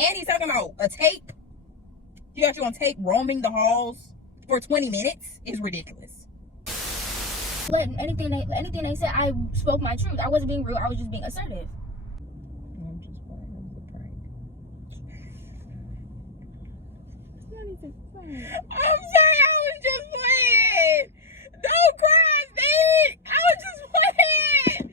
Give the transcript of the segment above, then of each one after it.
And he's talking about a tape. You got you on tape roaming the halls for 20 minutes is ridiculous. Anything they said, I spoke my truth. I wasn't being rude. I was just being assertive. I'm just playing. It was a prank. It's not even funny. I'm sorry. I was just playing. Don't cry, Steve. I was just playing.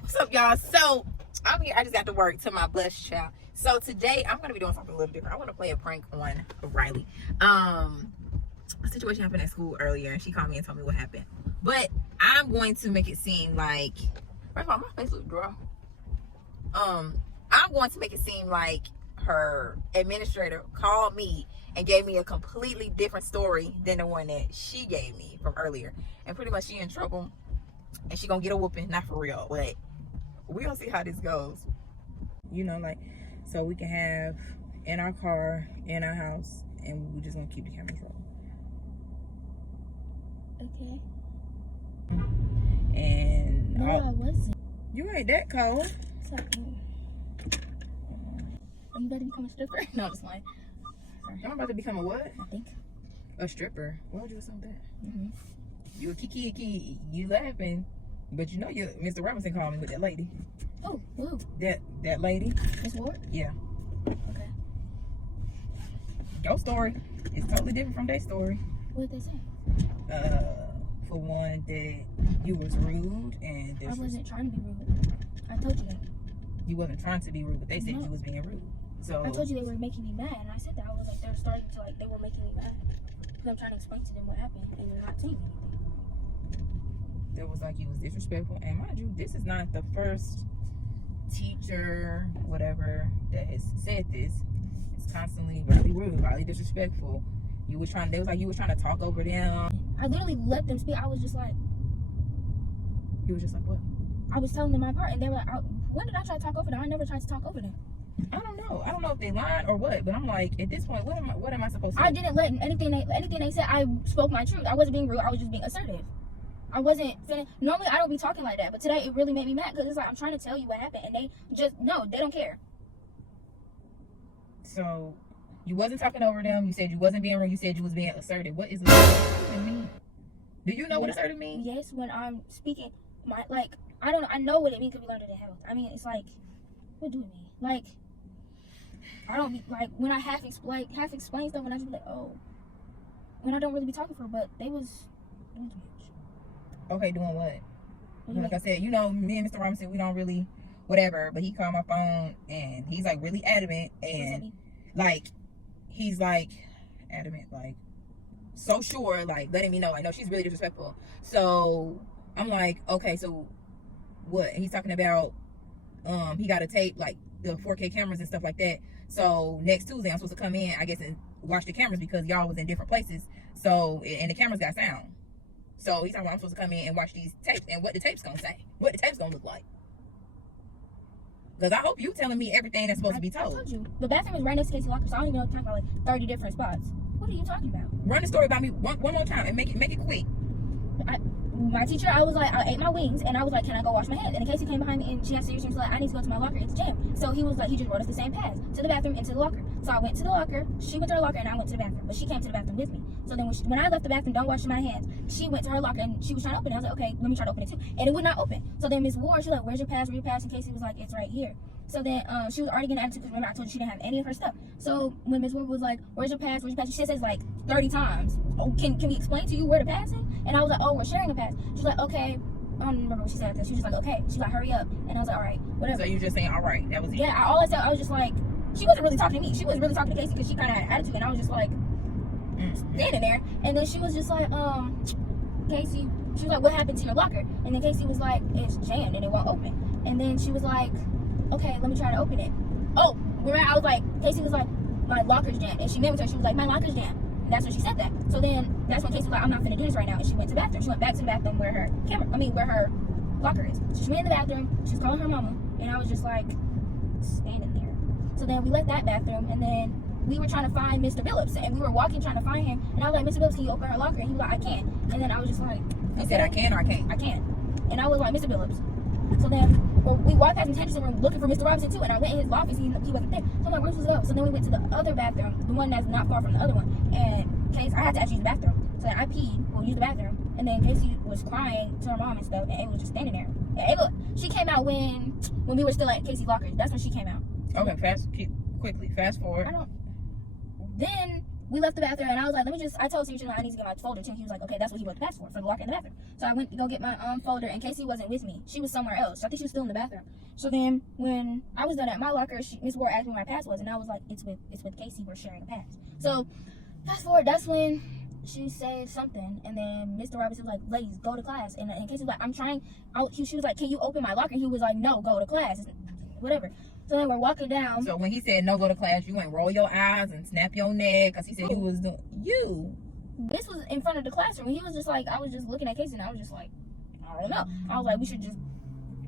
What's up, y'all? So I'm here. I just got to work to my bus child. So today I'm gonna be doing something a little different. I want to play a prank on Riley. A situation happened at school earlier, and she called me and told me what happened. But I'm going to make it seem like, first of all, my face looks dry. I'm going to make it seem like her administrator called me and gave me a completely different story than the one that she gave me from earlier. And pretty much she in trouble, and she gonna get a whooping. Not for real, but we gonna see how this goes. You know, like, so we can have in our car, in our house, and we just gonna keep the cameras rolling. Okay. And No, I wasn't. You ain't that cold. Sorry. Are you about to become a stripper? No, just lying. Sorry. I'm about to become a what? I think. A stripper. Why would you assume that? Mm-hmm. You a kiki. You laughing, but you know you Mr. Robinson called me with that lady. Oh, whoa. That lady. Miss Ward? Yeah. Okay. Your story is totally different from their story. What did they say? For one, that you was rude and I wasn't trying to be rude. I told you that. You wasn't trying to be rude, but they said No. you was being rude. So I told you they were making me mad, and I said that. I was like, they're starting to, like, they were making me mad. Because I'm trying to explain to them what happened, and they're not saying anything. It was like you was disrespectful. And mind you, this is not the first teacher, whatever, that has said this. It's constantly really rude, really disrespectful. They was like you was trying to talk over them. I literally let them speak. I was just like, You was just like, what? I was telling them my part, and they were like, when did I try to talk over them? I never tried to talk over them. I don't know if they lied or what, but I'm like, at this point, what am I supposed to do? I didn't let anything they said. I spoke my truth. I wasn't being rude. I was just being assertive. I wasn't finna. Normally I don't be talking like that, but today it really made me mad because it's like I'm trying to tell you what happened, and they just they don't care. So you wasn't talking over them. You said you wasn't being rude. You said you was being assertive. What is assertive mean? Do you know what assertive means? Yes, when I'm speaking, I don't know. I know what it means because we learned it in health. I mean, it's like, what do it mean? Like, I don't be like when I half explain stuff, and I just be like, oh, when I don't really be talking for, but they was doing too much. Okay, doing what? What Like I said, you know, me and Mr. Robinson, we don't really whatever, but he called my phone and he's like really adamant, and like he's like adamant, like so sure, like letting me know, like, no, she's really disrespectful. So I'm like, okay, so what? And he's talking about he got to tape like the 4K cameras and stuff like that. So next Tuesday I'm supposed to come in, I guess, and watch the cameras because y'all was in different places. So, and the cameras got sound. So he's talking about I'm supposed to come in and watch these tapes and what the tape's gonna say, what the tape's gonna look like. Because I hope you telling me everything that's supposed to be told. I told you. The bathroom is right next to Casey Locker, so I don't even know what to talk about, like 30 different spots. What are you talking about? Run the story about me one more time and make it quick. My teacher, I ate my wings, and I was like, can I go wash my hands? And Casey came behind me, and she asked seriously, she was like, I need to go to my locker, it's jammed. So he was like, he just wrote us the same path, to the bathroom and to the locker. So I went to the locker, she went to her locker, and I went to the bathroom. But she came to the bathroom with me. So then when I left the bathroom, don't wash my hands, she went to her locker, and she was trying to open it. I was like, okay, let me try to open it too. And it would not open. So then Miss Ward, she was like, where's your pass, where's your pass? And Casey was like, it's right here. So then she was already getting attitude because remember I told you she didn't have any of her stuff. So when Miss Ward was like, where's your pass, she says like 30 times. Oh, can we explain to you where the pass is? And I was like, oh, we're sharing a pass. She's like, okay. I don't remember what she said after. She was just like, okay. She's like, hurry up. And I was like, all right, whatever. So you just saying, all right, that was it? Yeah, all I said, I was just like, she wasn't really talking to me. She was really talking to Casey because she kind of had attitude. And I was just like, standing there. And then she was just like, Casey, she was like, what happened to your locker? And then Casey was like, it's jammed and it won't open. And then she was like, okay, let me try to open it. Oh, I was like, Casey was like, my locker's jammed. And she met with her. She was like, my locker's jammed. And that's when she said that. So then that's when Casey was like, I'm not finna do this right now. And she went to the bathroom. She went back to the bathroom where her where her locker is. So she went in the bathroom. She was calling her mama. And I was just like standing there. So then we left that bathroom. And then we were trying to find Mr. Phillips, and we were walking trying to find him. And I was like, Mr. Phillips, can you open her locker? And he was like, I can. And then I was just like, You said I can or I can't? I can. And I was like, Mr. Phillips. So then we walked past Miss Henderson. We're looking for Mr. Robinson too. And I went in his office. He wasn't there. So I'm like, where's supposed to go? So then we went to the other bathroom, the one that's not far from the other one. And Case, I had to actually use the bathroom. So then I peed. We'll use the bathroom. And then Casey was crying to her mom and stuff. And Ava was just standing there. And Ava, she came out when we were still at Casey Lockers. That's when she came out. Okay, quickly, fast forward. Then we left the bathroom, and I was like, I told Teacher I need to get my folder too. He was like, okay, that's what he wrote the pass for the locker in the bathroom. So I went to go get my folder, and Casey wasn't with me. She was somewhere else. So I think she was still in the bathroom. So then when I was done at my locker, Miss Ward asked me where my pass was, and I was like, it's with Casey. We're sharing a pass. So fast forward, that's when she said something, and then Mr. Robinson was like, ladies, go to class. And Casey was like, I'm trying. She was like, can you open my locker? And he was like, no, go to class. Whatever. So then we're walking down. So when he said no, go to class, you went roll your eyes and snap your neck because he said you was doing you. This was in front of the classroom. He was just like, I was just looking at Casey, and I was just like, I don't know. I was like, we should just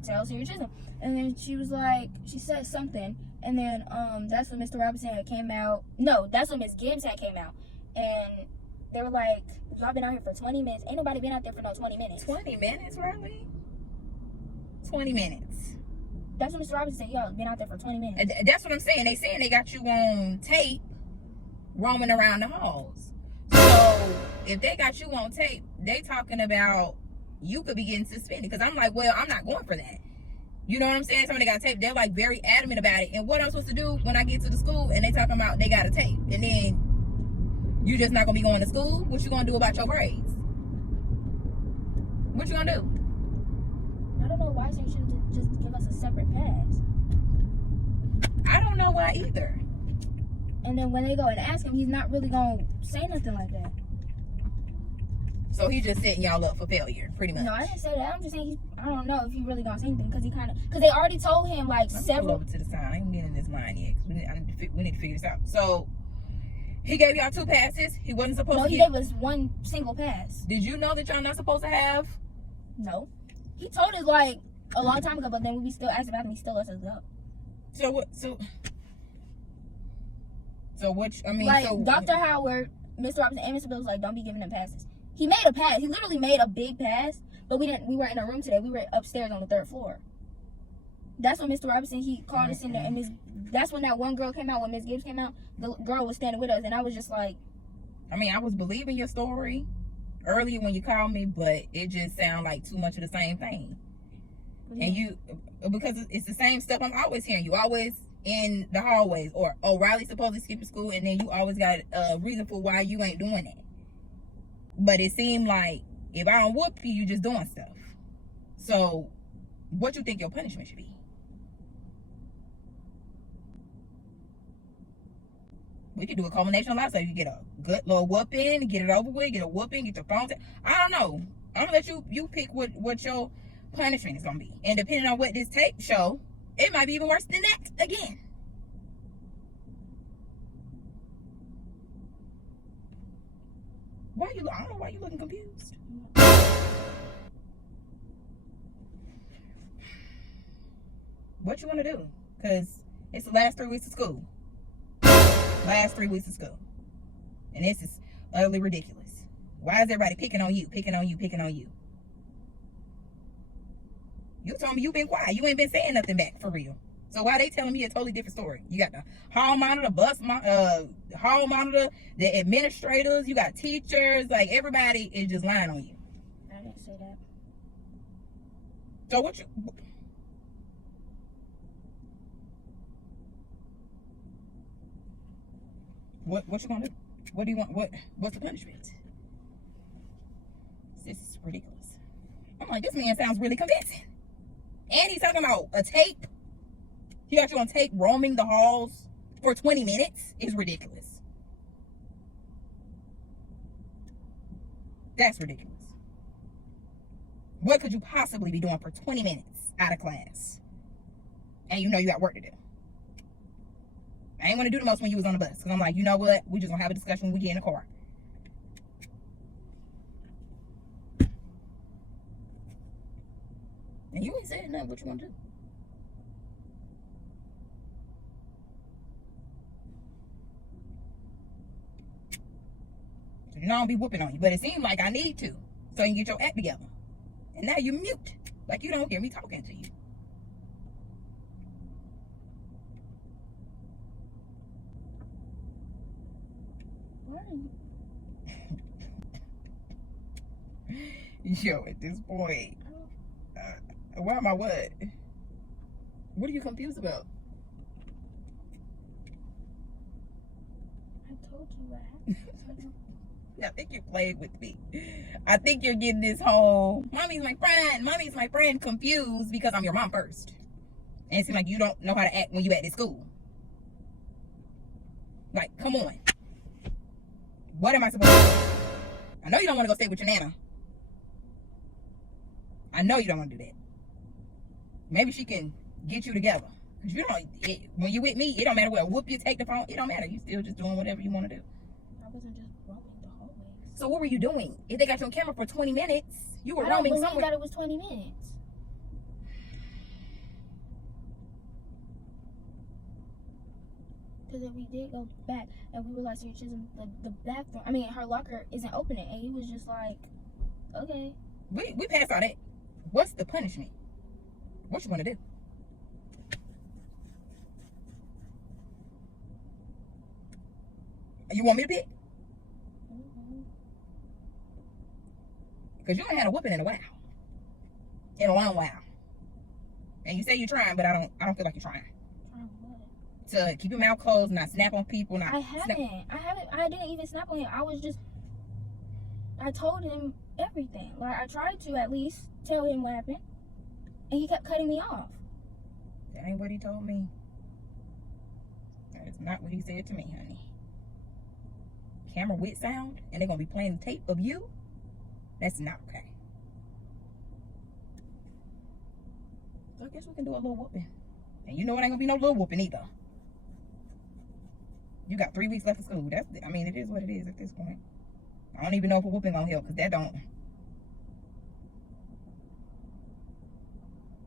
tell Senior Chisholm. And then she was like, she said something, and then that's when Mr. Robinson had came out. No, that's when Miss Gibbs had came out, and they were like, y'all been out here for 20 minutes. Ain't nobody been out there for no 20 minutes. 20 minutes, really? 20 minutes. That's what Mr. Robinson said. Y'all been out there for 20 minutes. That's what I'm saying. They saying they got you on tape roaming around the halls. So if they got you on tape, they talking about you could be getting suspended. Because I'm like, well, I'm not going for that. You know what I'm saying? Somebody got tape. They're like very adamant about it. And what I'm supposed to do when I get to the school and they talking about they got a tape. And then you just not going to be going to school? What you going to do about your grades? What you going to do? I don't know why they shouldn't just give us a separate pass. I don't know why either. And then when they go and ask him, he's not really going to say nothing like that. So he just setting y'all up for failure, pretty much. No, I didn't say that. I'm just saying, I don't know if he really going to say anything because they already told him like several. Over to the side. I ain't getting this line yet. We need to figure this out. So he gave y'all 2 passes. He wasn't supposed to. No, he gave us 1 single pass. Did you know that y'all not supposed to have? No. He told us like a long time ago, but then we still asked about him. He still lets us go. So what? So what? I mean, like so Dr. Howard, Mr. Robinson, and Mr. Bill was like, don't be giving them passes. He made a pass. He literally made a big pass, but we weren't in a room today. We were upstairs on the 3rd floor. That's when Mr. Robinson, he called us in there, and that's when that one girl came out. When Miss Gibbs came out, the girl was standing with us, and I was just like, I mean, I was believing your story earlier when you called me, but it just sounded like too much of the same thing. And because it's the same stuff I'm always hearing. You always in the hallways, or Riley's supposed to skip school, and then you always got a reason for why you ain't doing that. But it seemed like if I don't whoop you, you just doing stuff. So what you think your punishment should be? We could do a culmination of life, so you get a good little whooping, get it over with, get a whooping, get your phone. I don't know. I'm gonna let you pick what your punishment is gonna be, and depending on what this tape show, it might be even worse than that again. I don't know why you looking confused. What you want to do? Because it's the last 3 weeks of school. Last 3 weeks of school. And this is utterly ridiculous. Why is everybody picking on you? You told me you been quiet. You ain't been saying nothing back for real. So why they telling me a totally different story? You got the hall monitor, hall monitor, the administrators, you got teachers, like everybody is just lying on you. I didn't say that. So what you gonna do? What do you want? What's the punishment? This is ridiculous. I'm like, this man sounds really convincing. And he's talking about a tape. He got you on tape roaming the halls for 20 minutes. It's ridiculous. That's ridiculous. What could you possibly be doing for 20 minutes out of class? And you know you got work to do. I ain't want to do the most when you was on the bus. Because I'm like, you know what? We just going to have a discussion when we get in the car. And you ain't saying nothing. What you want to do? You know I don't be whooping on you, but it seems like I need to, so you can get your act together. And now you're mute, like you don't hear me talking to you. Yo, at this point, why am I what? What are you confused about? I told you what happened. I think you played with me. I think you're getting this whole mommy's my friend confused because I'm your mom first. And it seems like you don't know how to act when you at this school. Like, come on. What am I supposed to do? I know you don't want to go stay with your nana. I know you don't want to do that. Maybe she can get you together. Because you don't, when you with me, it don't matter what whoop you take the phone. It don't matter. You still just doing whatever you want to do. I wasn't just roaming the hallways. So what were you doing? If they got you on camera for 20 minutes, you were I don't roaming believe somewhere. that it was 20 minutes. Because if we did go back and we realized your Chisholm, the bathroom, I mean, her locker isn't opening. And he was just like, okay. We passed all that. What's the punishment? What you want to do? You want me to pick? Because you ain't had a whooping in a while. In a long while. And you say you're trying, but I don't feel like you're trying. To keep your mouth closed, not snap on people, not I didn't even snap on him. I told him everything. Like, I tried to at least tell him what happened. And he kept cutting me off. That ain't what he told me. That is not what he said to me, honey. Camera with sound, and they're going to be playing the tape of you? That's not okay. So I guess we can do a little whooping. And you know it ain't going to be no little whooping either. You got 3 weeks left of school. It is what it is at this point. I don't even know if a whooping gonna help, because that don't.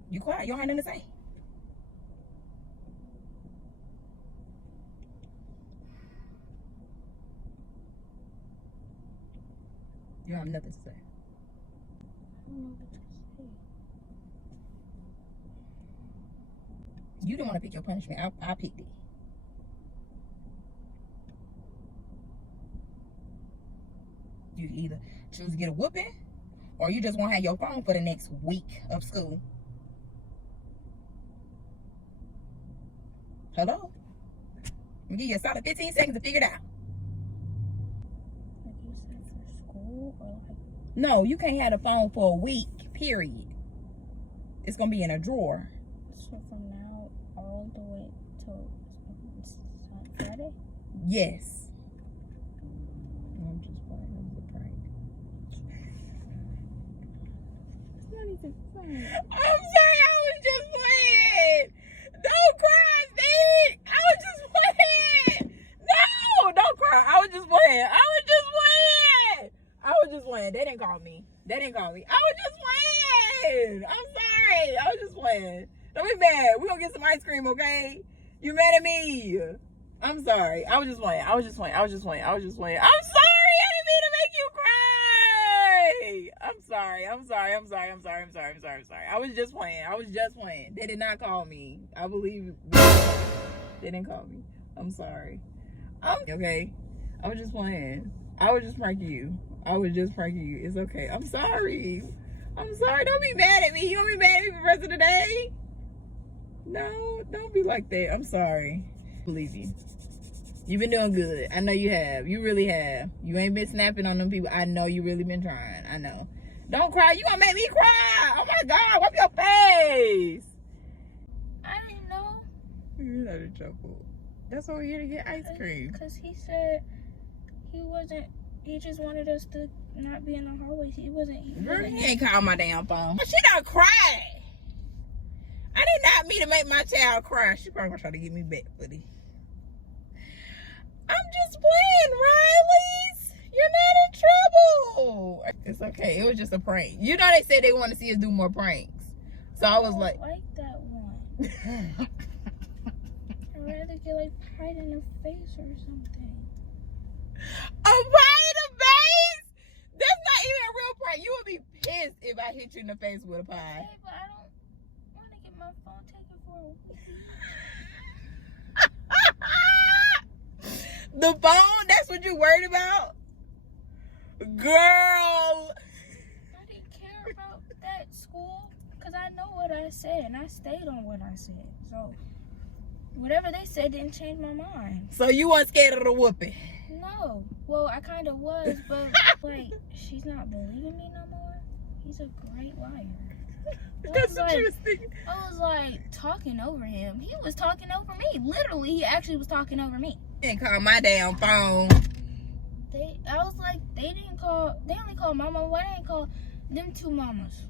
You quiet. You don't have nothing to say. You don't have nothing to say. I don't know what to say. You don't want to pick your punishment. I picked it. You either choose to get a whooping, or you just won't have your phone for the next week of school. Hello? I'm give you a solid 15 seconds to figure it out. Like you said, for school or like... No, you can't have the phone for a week, period. It's going to be in a drawer. So from now all the way till Friday? Yes. I'm just playing. It was a prank. It's not even funny. I'm sorry, I was just playing. Don't cry, Steve. I was just playing. No, don't cry. I was just playing. They didn't call me. I was just playing. I'm sorry. I was just playing. Don't be mad. We're going to get some ice cream, okay? You mad at me? I'm sorry. I was just playing. I'm sorry. I didn't mean to make you cry. I'm sorry. I was just playing. They did not call me. I believe they didn't call me. I'm sorry. Okay. I was just playing. I was just pranking you. It's okay. I'm sorry. Don't be mad at me. You don't be mad at me for the rest of the day. No, don't be like that. I'm sorry. Believe you. You've been doing good. I know you have. You really have. You ain't been snapping on them people. I know you really been trying. I know. Don't cry. You gonna make me cry. Oh my God. Wipe your face. I didn't know. You're not in trouble. That's why we're here to get ice cream. Because he said he just wanted us to not be in the hallways. He wasn't He ain't called my damn phone. She don't cry. I did not mean to make my child cry. She probably gonna try to get me back, buddy. I'm just playing, Riley's. You're not in trouble. It's okay. It was just a prank. You know they said they want to see us do more pranks. So I was like that one. I'd rather get like pied in the face or something. A pie in the face? hit you in the face with a pie. Hey, but I don't want to get my phone taken for a week. The phone? That's what you're worried about? Girl. I didn't care about that school because I know what I said and I stayed on what I said. So whatever they said didn't change my mind. So you weren't scared of the whooping? No. Well, I kind of was, but like, she's not believing me no more. He's a great liar. That's what you was thinking. I was like talking over him. He was talking over me. Literally, he actually was talking over me. Didn't call my damn phone. I was like, they only called my mama. Why they didn't call them two mamas?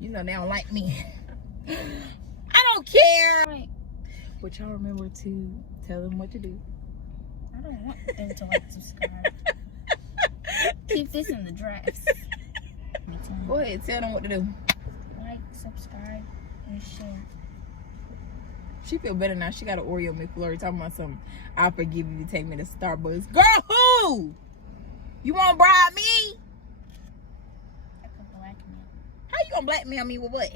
You know they don't like me. I don't care. Like, But y'all remember to tell them what to do. I don't want them to like subscribe. Keep this in the drafts. Go ahead, tell them what to do. Like, subscribe, and share. She feel better now. She got an Oreo McFlurry talking about something. I'll forgive you to take me to Starbucks. Girl, who? You want to bribe me? I could blackmail. How you gonna blackmail me with what?